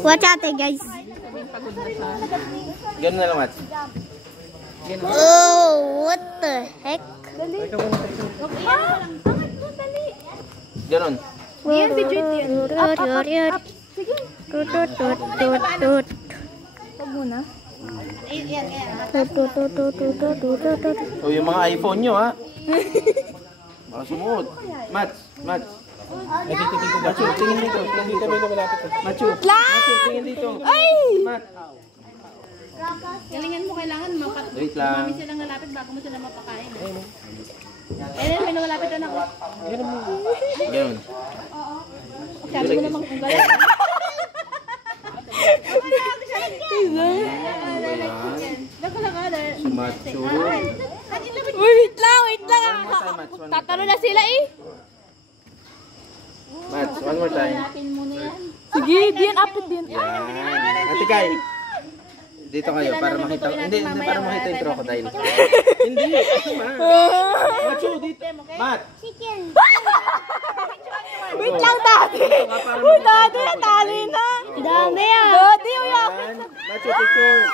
Watch out, guys. Ganun na lang, Mats. Oh, what the heck? Ganun. O, yung mga iPhone nyo, ha? Baka sumuot. Mats. Dito. Machu, tingin dito. Dito may malapit. Machu, tingin dito. Mat. Galingan mo, kailangan Wait lang. Mami silang nalapit bago mo sila mapakain. Ayun, may namalapit na ako. Ganun. Sabi mo namang kung gano'n. Si Machu. Wait lang. Tatalo na sila eh. Mats, one more time. Sige, diyan apit din. Yan. Ate Kai. Dito kayo para makita. Hindi para makita yung crocodile. Hindi. Machu, dito. Mat. Wait lang, Daddy. Daddy, natali na. Dami ah. Daddy, uyak. Machu, picture.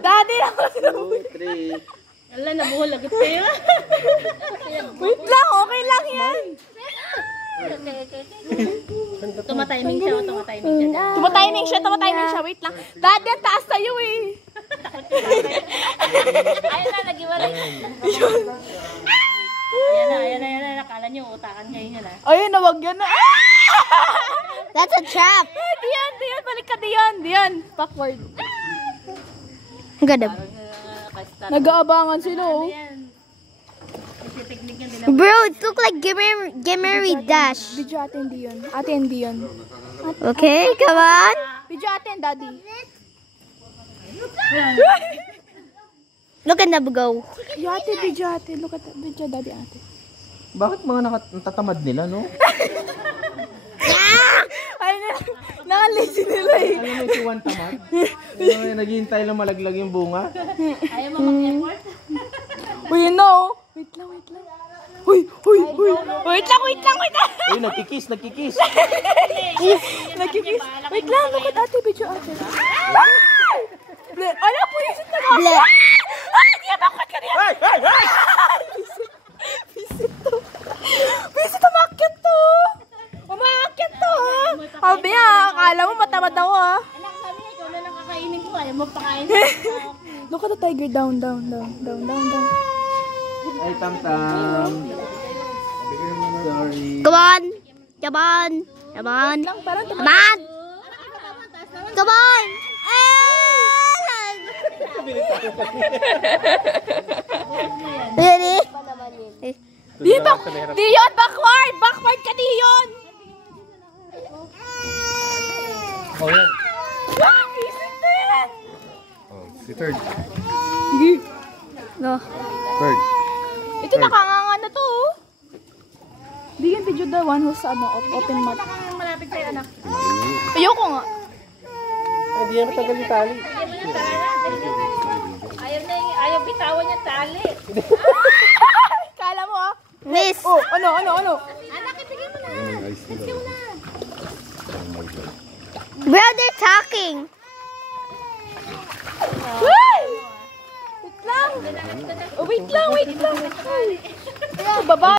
Daddy, ako 2, 3. Ala, nabuhulagot kayo. Wait lang, okay lang yan. Tumatiming siya. Wait lang. Daddy, ang taas sa'yo eh. Ayun na, nag-iwalay. Ayan na. Nakala nyo, utakan kayo nyo na. Ayun na, wag yan na. That's a trap. Diyan. Balik ka, Diyan. Backward. Ganda. Nag-aabangan sila, oh. Bro, it look like Gimmery Dash. Video ate hindi yun. Okay, come on. Video ate and Daddy. Look at the go. Video ate. Look at the video Daddy ate. Bakit mga natatamad nila, no? Ay, nakalisi nila eh. Alam mo si Juan tamad? Naghihintay lang malaglag yung bunga. Ayaw mo mag-effort? Uy, no. Wait lang. Uy. Wait lang. Uy, nagkikis. Nagkikis. Wait lang, look at ate, video ate. Ano, pulisit na ako. Ay, di bakit ka niya? Hey! Visit, umakyat to. Sabi akala mo matamad ako ah. Anak, sabi niya, ikaw na lang kakainin ko. Ayaw mo pakain. Look at the tiger, down. Ay, tam-tam. Sorry. Come on. Ready? Di yun, backward ka di yun. Oh, yan. Visit na yan. Oh, si third. Sige. No. Third. Ito nakanganga na to. Di yung video the one who's open mouth. Malapit sa'yo anak. Ayoko nga. Hindi yan matagal yung tali. Ayaw bitawan niya tali. Kala mo ah. Miss. Oh, ano? Anak, ibigay mo na. Bro, they're talking. Wait lang. Baba.